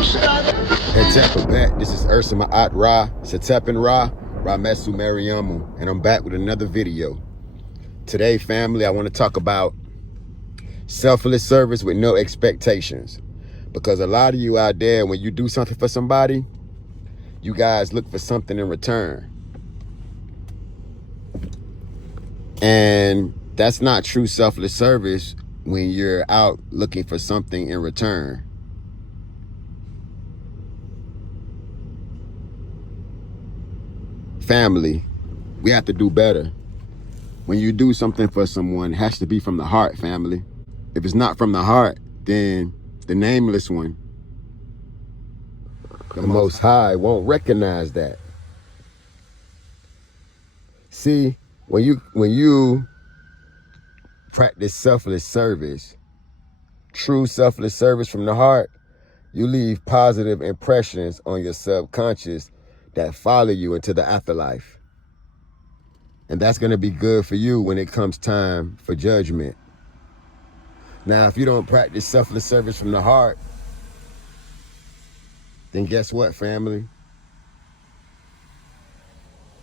Etepabet, this is Maat Shetaut Ramessu Meriamun, and I'm back with another video. Today, family, I want to talk about selfless service with no expectations. Because a lot of you out there, when you do something for somebody, you guys look for something in return. And that's not true selfless service when you're out looking for something in return. Family, we have to do better. When you do something for someone, it has to be from the heart, family. If it's not from the heart, then the nameless one, the Most High, won't recognize that. See, when you practice selfless service, true selfless service from the heart, you leave positive impressions on your subconscious that follow you into the afterlife. And that's going to be good for you when it comes time for judgment. Now, if you don't practice selfless service from the heart, then guess what, family?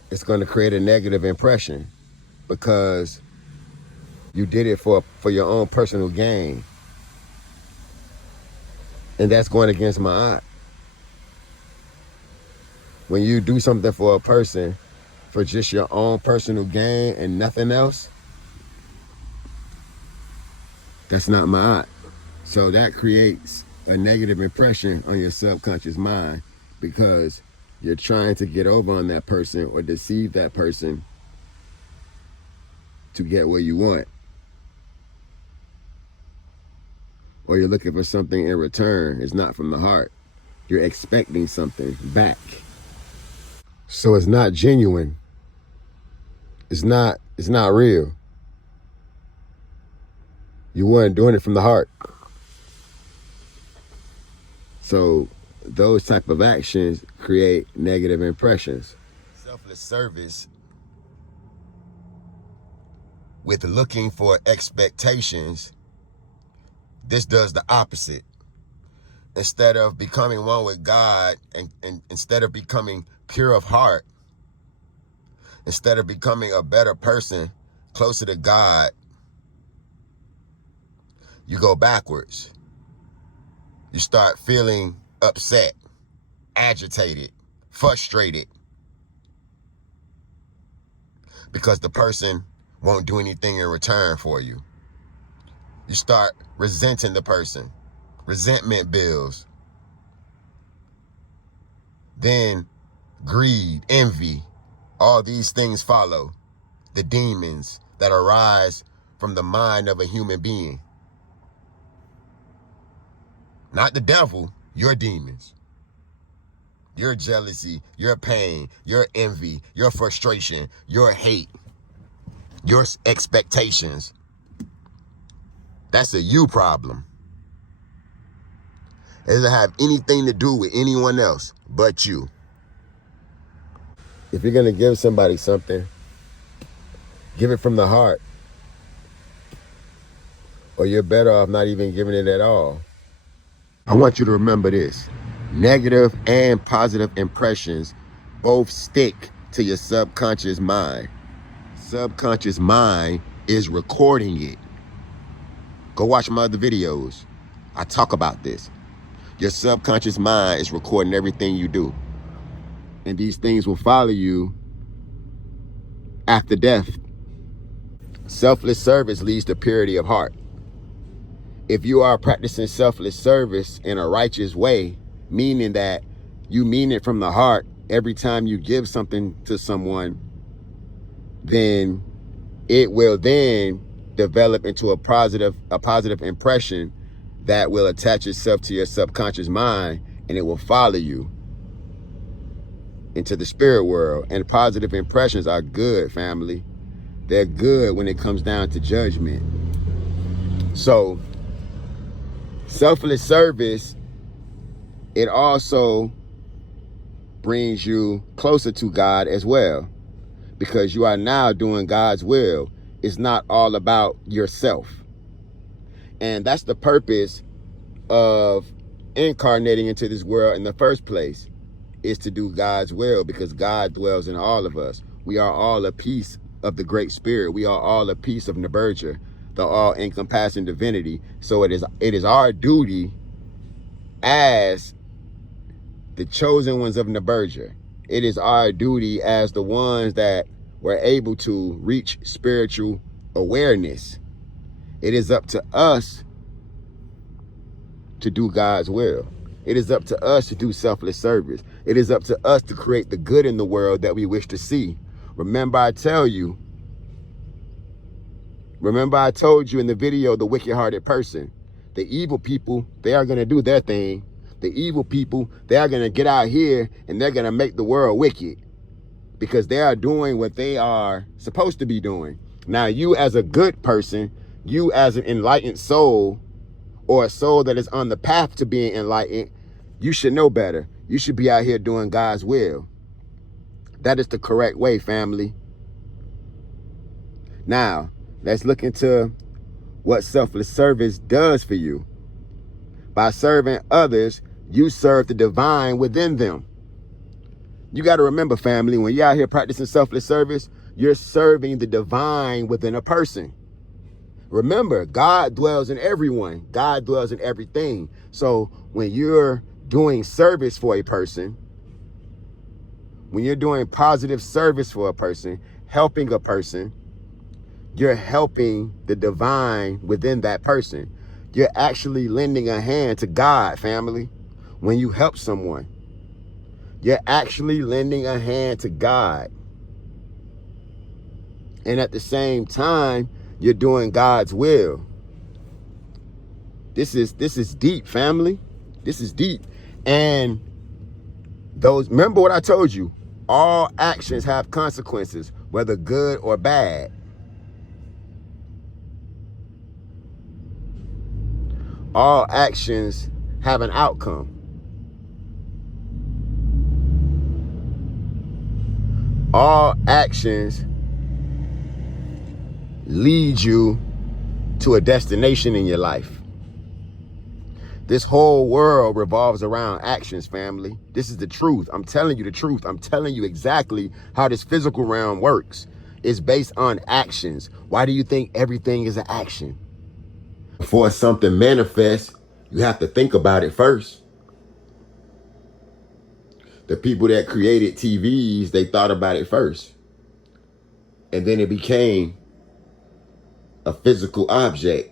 It's going to create a negative impression because you did it for your own personal gain. And that's going against Maat. When you do something for a person for just your own personal gain and nothing else, that's not Maat. So that creates a negative impression on your subconscious mind because you're trying to get over on that person or deceive that person to get what you want. Or you're looking for something in return. It's not from the heart. You're expecting something back. So it's not genuine. It's not real. You weren't doing it from the heart. So those type of actions create negative impressions. Selfless service with looking for expectations, this does the opposite. Instead of becoming one with God and instead of becoming pure of heart, instead of becoming a better person, closer to God, you go backwards. You start feeling upset, agitated, frustrated because the person won't do anything in return for you. You start resenting the person. Resentment builds. Then greed, envy, all these things follow. The demons that arise from the mind of a human being. Not the devil, your demons. Your jealousy, your pain, your envy, your frustration, your hate, your expectations. That's a you problem. It doesn't have anything to do with anyone else but you. If you're going to give somebody something, give it from the heart. Or you're better off not even giving it at all. I want you to remember this. Negative and positive impressions both stick to your subconscious mind. Subconscious mind is recording it. Go watch my other videos. I talk about this. Your subconscious mind is recording everything you do. And these things will follow you after death. Selfless service leads to purity of heart. If you are practicing selfless service in a righteous way, meaning that you mean it from the heart every time you give something to someone, then it will then develop into a positive impression that will attach itself to your subconscious mind, and it will follow you into the spirit world. And positive impressions are good, family. They're good when it comes down to judgment. So selfless service, it also brings you closer to God as well, because you are now doing God's will. It's not all about yourself. And that's the purpose of incarnating into this world in the first place is to do God's will, because God dwells in all of us. We are all a piece of the Great Spirit. We are all a piece of Neberdjer, the all-encompassing divinity. So it is our duty as the chosen ones of Neberdjer. It is our duty as the ones that were able to reach spiritual awareness. It is up to us to do God's will. It is up to us to do selfless service. It is up to us to create the good in the world that we wish to see. Remember I told you in the video, the wicked-hearted person, the evil people, they are going to do their thing. The evil people, they are going to get out here and they're going to make the world wicked, because they are doing what they are supposed to be doing. Now, you as a good person, you as an enlightened soul, or a soul that is on the path to being enlightened, you should know better. You should be out here doing God's will. That is the correct way, family. Now, let's look into what selfless service does for you. By serving others, you serve the divine within them. You got to remember, family, when you're out here practicing selfless service, you're serving the divine within a person. Remember, God dwells in everyone. God dwells in everything. So when you're doing service for a person, when you're doing positive service for a person, helping a person, you're helping the divine within that person. You're actually lending a hand to God, family. When you help someone, you're actually lending a hand to God. And at the same time, you're doing God's will. This is deep, family. This is deep. And remember what I told you, all actions have consequences, whether good or bad. All actions have an outcome. All actions lead you to a destination in your life. This whole world revolves around actions, family. This is the truth. I'm telling you the truth. I'm telling you exactly how this physical realm works. It's based on actions. Why do you think everything is an action? Before something manifests, you have to think about it first. The people that created TVs, they thought about it first. And then it became a physical object.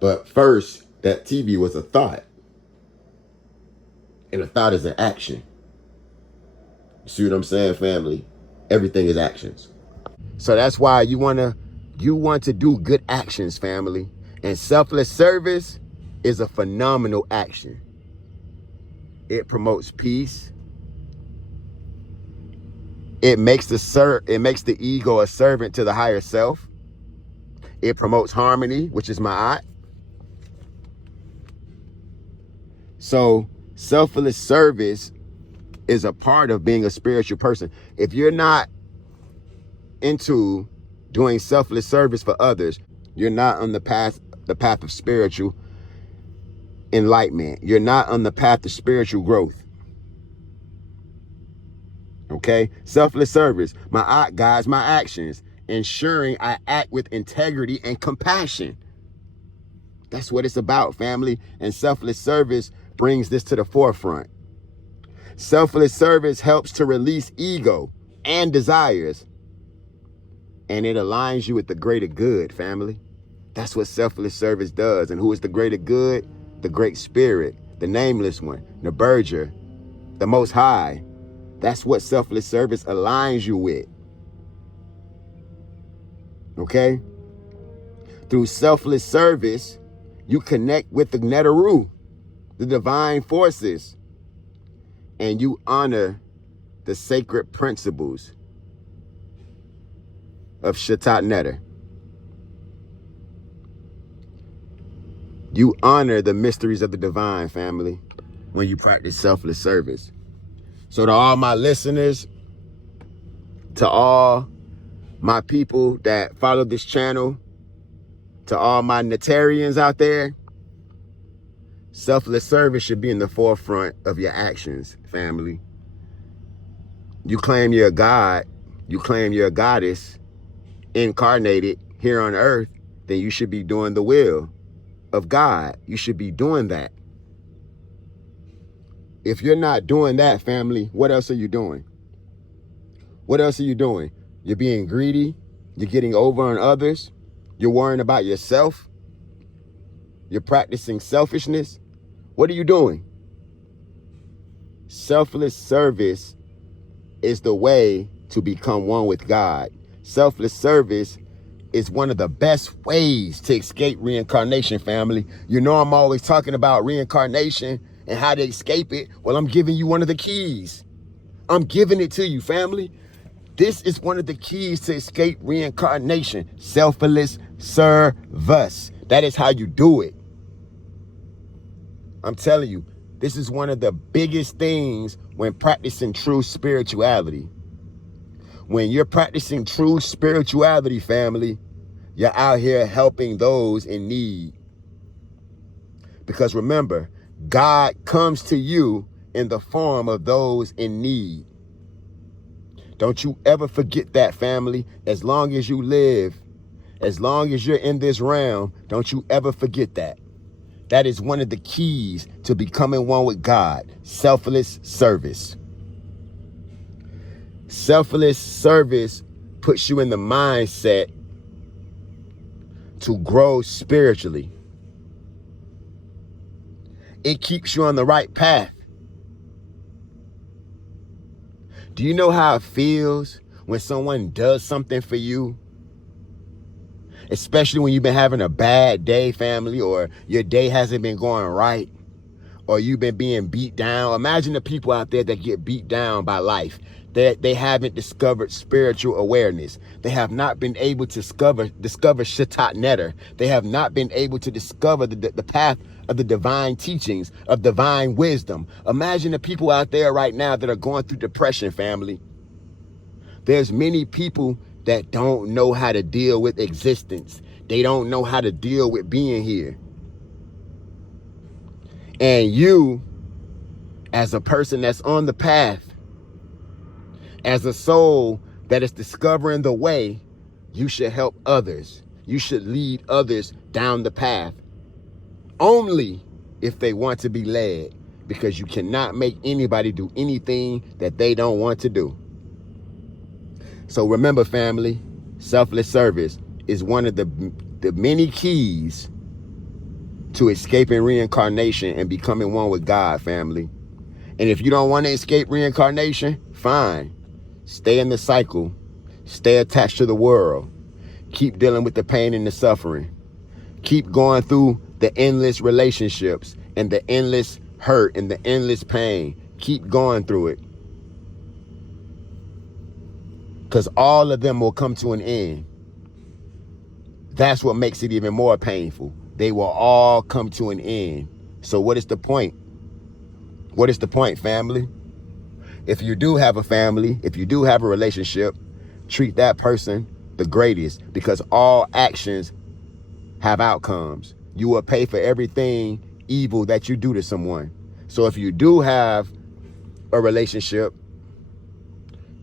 But first, that TV was a thought. And a thought is an action. You see what I'm saying, family? Everything is actions. So that's why you want to do good actions, family. And selfless service is a phenomenal action. It promotes peace. It makes the ego a servant to the higher self. It promotes harmony, which is Maat. So selfless service is a part of being a spiritual person. If you're not into doing selfless service for others, you're not on the path of spiritual enlightenment. You're not on the path of spiritual growth. Okay? Selfless service. Maat guides my actions, ensuring I act with integrity and compassion. That's what it's about, family. And selfless service brings this to the forefront. Selfless service helps to release ego and desires. And it aligns you with the greater good, family. That's what selfless service does. And who is the greater good? The Great Spirit, the Nameless One, Neberdjer, the Most High. That's what selfless service aligns you with. Okay? Through selfless service, you connect with the Neberdjer, the divine forces, and you honor the sacred principles of Shetaut. You honor the mysteries of the divine, family, when you practice selfless service. So to all my listeners, to all my people that follow this channel, to all my Netarians out there, Selfless service should be in the forefront of your actions, family. You claim you're a god, you claim you're a goddess incarnated here on earth, then you should be doing the will of God. You should be doing that. If you're not doing that, family, what else are you doing? What else are you doing? You're being greedy. You're getting over on others. You're worrying about yourself. You're practicing selfishness. What are you doing? Selfless service is the way to become one with God. Selfless service is one of the best ways to escape reincarnation, family. You know I'm always talking about reincarnation and how to escape it. Well, I'm giving you one of the keys. I'm giving it to you, family. This is one of the keys to escape reincarnation. Selfless service. That is how you do it. I'm telling you, this is one of the biggest things when practicing true spirituality. When you're practicing true spirituality, family, you're out here helping those in need. Because remember, God comes to you in the form of those in need. Don't you ever forget that, family. As long as you live, as long as you're in this realm, don't you ever forget that. That is one of the keys to becoming one with God. Selfless service. Selfless service puts you in the mindset to grow spiritually. It keeps you on the right path. Do you know how it feels when someone does something for you? Especially when you've been having a bad day, family, or your day hasn't been going right, or you've been being beat down. Imagine the people out there that get beat down by life. They haven't discovered spiritual awareness. They have not been able to discover Shetaut. They have not been able to discover the path of the divine teachings, of divine wisdom. Imagine the people out there right now that are going through depression, family. There's many people that don't know how to deal with existence. They don't know how to deal with being here. And you, as a person that's on the path, as a soul that is discovering the way, you should help others. You should lead others down the path. Only if they want to be led, because you cannot make anybody do anything that they don't want to do. So remember, family, selfless service is one of the many keys to escaping reincarnation and becoming one with God, family. And if you don't want to escape reincarnation, fine. Stay in the cycle. Stay attached to the world. Keep dealing with the pain and the suffering. Keep going through the endless relationships and the endless hurt and the endless pain. Keep going through it. Because all of them will come to an end. That's what makes it even more painful. They will all come to an end. So what is the point? What is the point, family? If you do have a family, if you do have a relationship, treat that person the greatest, because all actions have outcomes. You will pay for everything evil that you do to someone. So if you do have a relationship,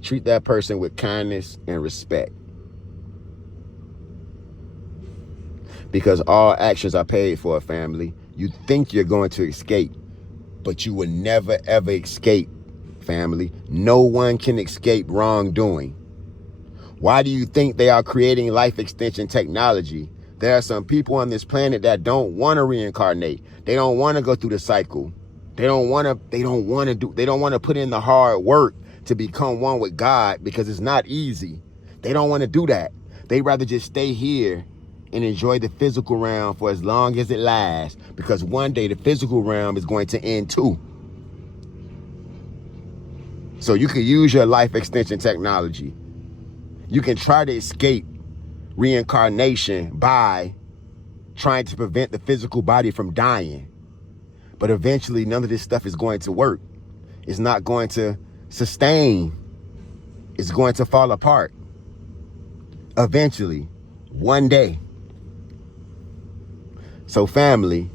treat that person with kindness and respect. Because all actions are paid for, family. You think you're going to escape, but you will never, ever escape, family. No one can escape wrongdoing. Why do you think they are creating life extension technology? There are some people on this planet that don't want to reincarnate. They don't want to go through the cycle. They don't want to put in the hard work to become one with God, because it's not easy. They don't want to do that. They'd rather just stay here and enjoy the physical realm for as long as it lasts, because one day the physical realm is going to end too. So you can use your life extension technology. You can try to escape reincarnation by trying to prevent the physical body from dying. But eventually none of this stuff is going to work. It's not going to sustain. It's going to fall apart. Eventually, one day. So family,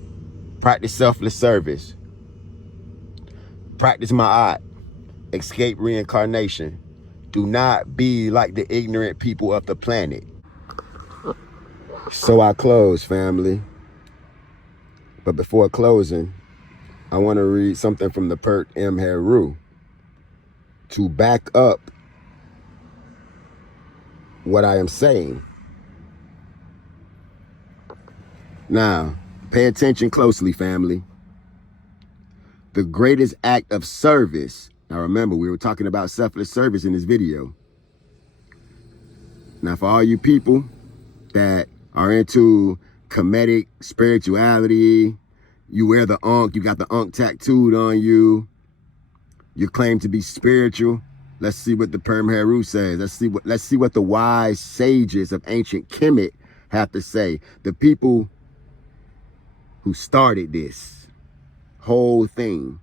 Practice selfless service. Practice Maat. Escape reincarnation. Do not be like the ignorant people of the planet. So I close, family. But before closing, I want to read something from the Pert M. Heru to back up what I am saying. Now, pay attention closely, family. The greatest act of service. Now remember, we were talking about selfless service in this video. Now, for all you people that are into Kemetic spirituality, you wear the Ankh, you got the Ankh tattooed on you, you claim to be spiritual. Let's see what the Perm Heru says. Let's see what the wise sages of ancient Kemet have to say. The people who started this whole thing.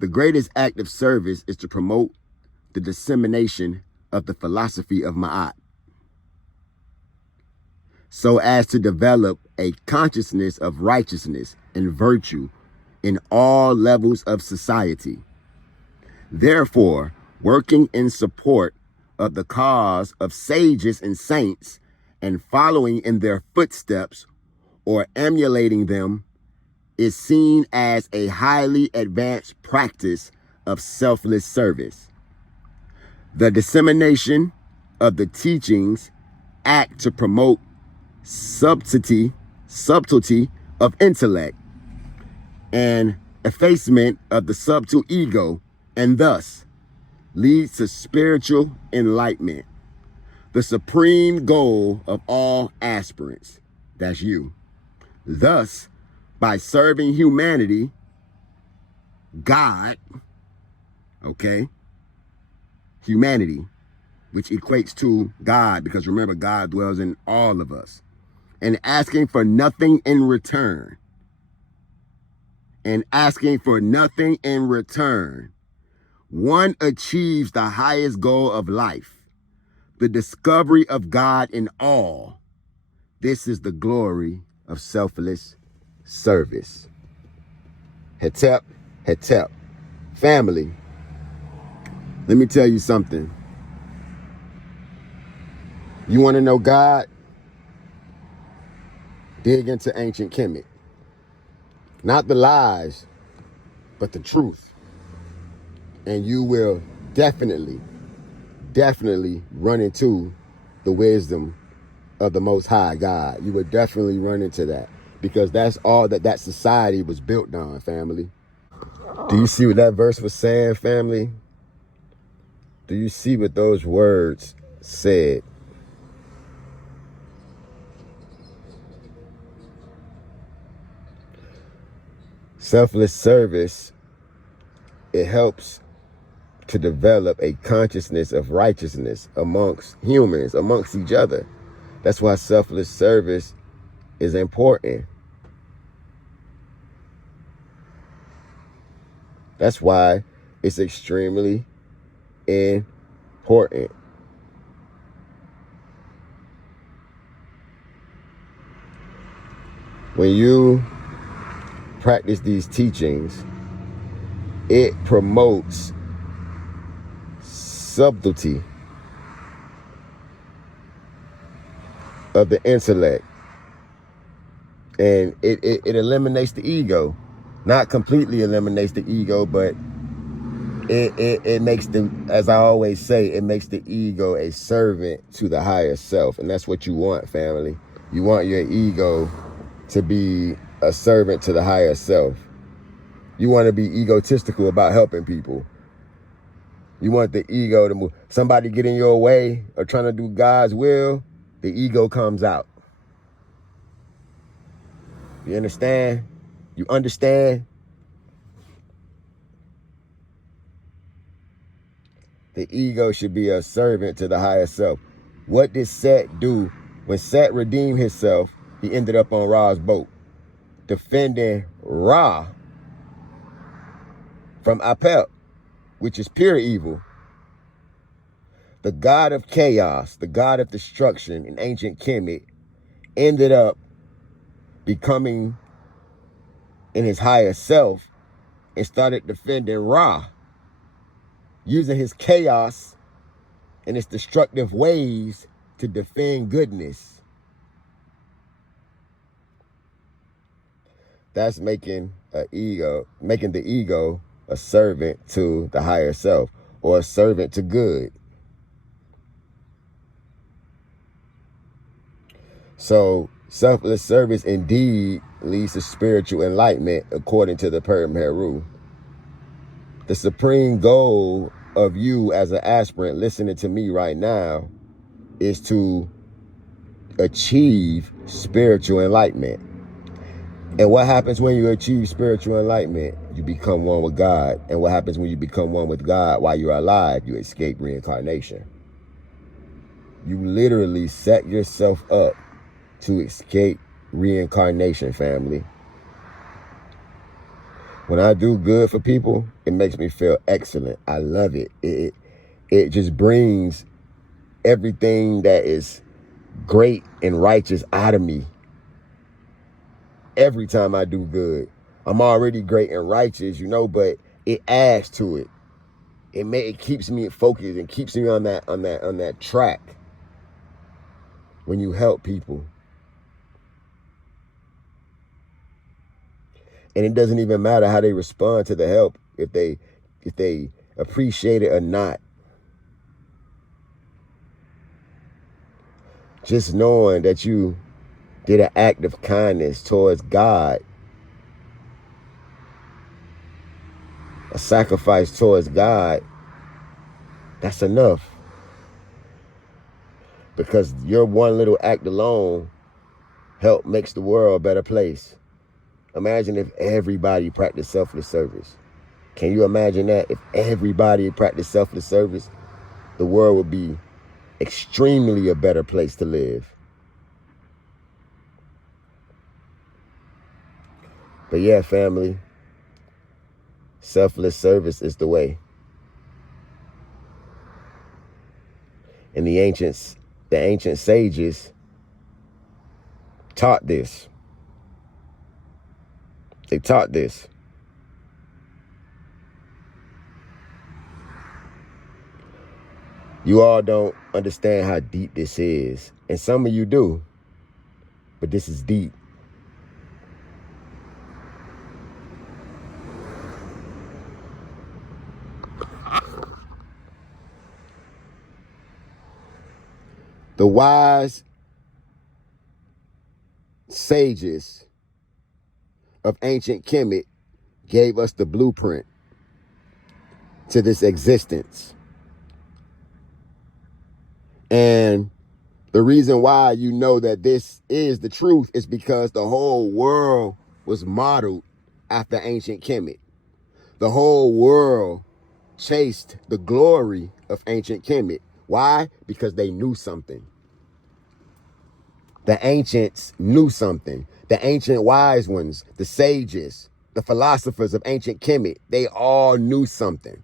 The greatest act of service is to promote the dissemination of the philosophy of Maat, so as to develop a consciousness of righteousness and virtue in all levels of society. Therefore, working in support of the cause of sages and saints and following in their footsteps or emulating them is seen as a highly advanced practice of selfless service. The dissemination of the teachings act to promote subtlety of intellect and effacement of the subtle ego, and thus leads to spiritual enlightenment, the supreme goal of all aspirants. That's you. Thus, by serving humanity, God, okay, humanity, which equates to God, because remember, God dwells in all of us, and asking for nothing in return, one achieves the highest goal of life, the discovery of God in all. This is the glory of selfless service. Hetep, Hetep. Family, let me tell you something. You want to know God? Dig into ancient Kemet. Not the lies, but the truth. And you will definitely run into the wisdom of the Most High God. You will definitely run into that, because that's all that society was built on, family. Do you see what that verse was saying, family? Do you see what those words said? Selfless service, it helps to develop a consciousness of righteousness amongst humans, amongst each other. That's why selfless service is important. That's why it's extremely important. When you practice these teachings, it promotes subtlety of the intellect, and it eliminates the ego. Not completely eliminates the ego, but it makes the, as I always say, it makes the ego a servant to the higher self. And that's what you want, family. You want your ego to be a servant to the higher self. You want to be egotistical about helping people. You want the ego to move. Somebody get in your way or trying to do God's will, the ego comes out. You understand? You understand? The ego should be a servant to the higher self. What did Set do? When Set redeemed himself, he ended up on Ra's boat, defending Ra from Apep, which is pure evil. The god of chaos, the god of destruction in ancient Kemet, ended up becoming in his higher self and started defending Ra, using his chaos and its destructive ways to defend goodness. That's making the ego a servant to the higher self, or a servant to good. So selfless service indeed leads to spiritual enlightenment, according to the Perm Heru. The supreme goal of you as an aspirant listening to me right now is to achieve spiritual enlightenment. And what happens when you achieve spiritual enlightenment? You become one with God. And what happens when you become one with God while you're alive? You escape reincarnation. You literally set yourself up to escape reincarnation, family. When I do good for people, it makes me feel excellent. I love it. It just brings everything that is great and righteous out of me. Every time I do good, I'm already great and righteous, but it adds to it. It keeps me focused and keeps me on that track. When you help people, and it doesn't even matter how they respond to the help, if they appreciate it or not. Just knowing that you did an act of kindness towards God, a sacrifice towards God, that's enough. Because your one little act alone makes the world a better place. Imagine if everybody practiced selfless service. Can you imagine that? If everybody practiced selfless service, the world would be extremely a better place to live. But yeah, family, selfless service is the way. And the ancient sages taught this. They taught this. You all don't understand how deep this is. And some of you do. But this is deep. The wise sages of ancient Kemet gave us the blueprint to this existence. And the reason why you know that this is the truth is because the whole world was modeled after ancient Kemet. The whole world chased the glory of ancient Kemet. Why? Because they knew something. The ancients knew something. The ancient wise ones, the sages, the philosophers of ancient Kemet, they all knew something.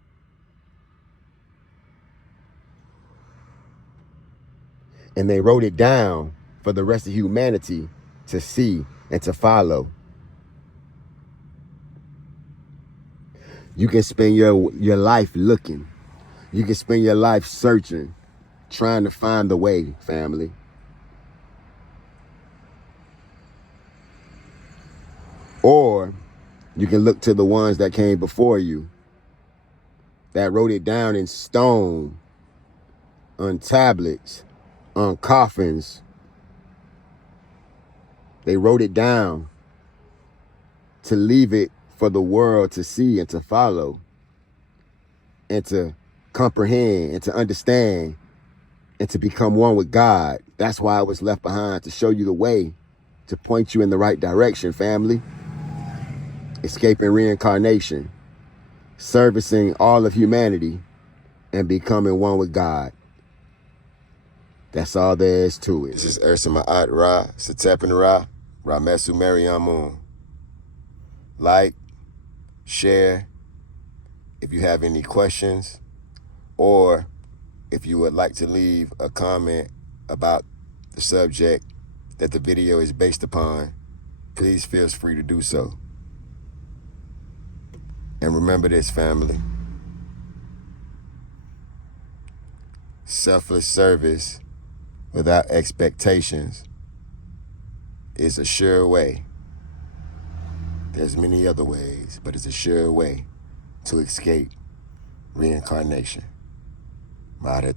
And they wrote it down for the rest of humanity to see and to follow. You can spend your life looking. You can spend your life searching, trying to find the way, family. Or you can look to the ones that came before you, that wrote it down in stone, on tablets, on coffins. They wrote it down to leave it for the world to see and to follow and to comprehend and to understand and to become one with God. That's why it was left behind, to show you the way, to point you in the right direction, family. Escaping reincarnation, servicing all of humanity, and becoming one with God. That's all there is to it. This is Ursa Maat Ra, Setep Ra, Ramessu Meriamun. Like, share, if you have any questions, or if you would like to leave a comment about the subject that the video is based upon, please feel free to do so. And remember this, family. Selfless service without expectations is a sure way. There's many other ways, but it's a sure way to escape reincarnation. Maat.